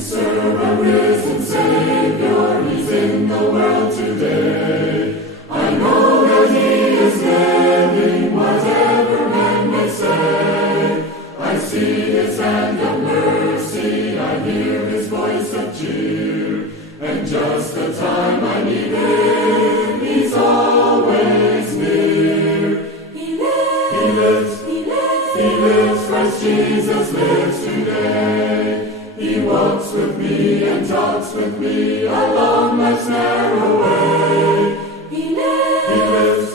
serve a risen Savior, He's in the world today. I know that He is living, whatever men may say. I see His hand of mercy, I hear His voice of cheer, and just the time I need Him, He's always near. He lives, He lives, Christ Jesus lives today. He walks with me and talks with me along life's narrow way. He lives,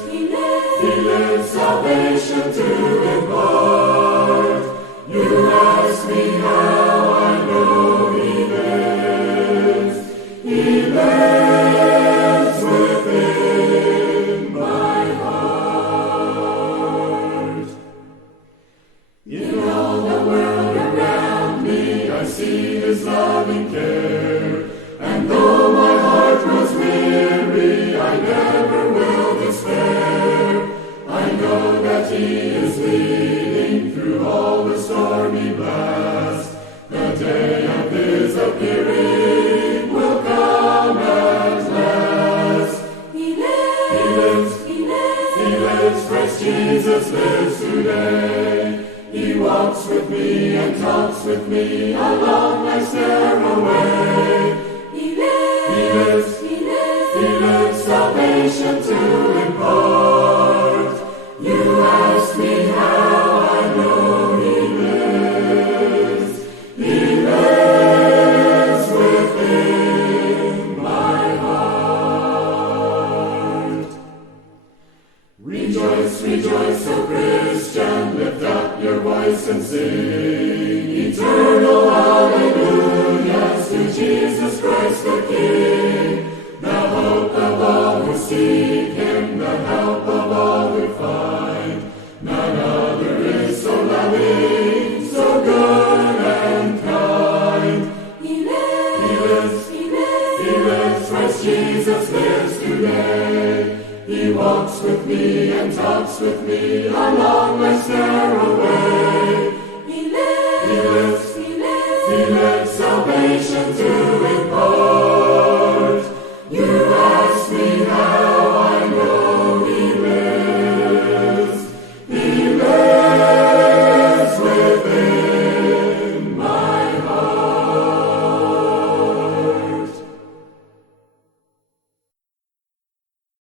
salvation to impart. You ask me how I know He lives. He lives within my heart. In all the world around me, I see His loving care. And though my heart grows weary, I never will despair. I know that He is leading through all the stormy blast. The day of His appearing will come at last. He lives, Christ Jesus lives today. He walks with me and talks with me along life's narrow way. He lives, salvation to impart. You ask me how I know He lives. He lives within my heart. Rejoice, rejoice, O Christian, lift up your voice and sing eternal hallelujahs to Jesus Christ the King, the hope of all who seek Him, the help of all who find. None other is so loving, so good and kind. He lives, Christ Jesus lives today. He walks with me and talks with me along life's narrow way. He lives,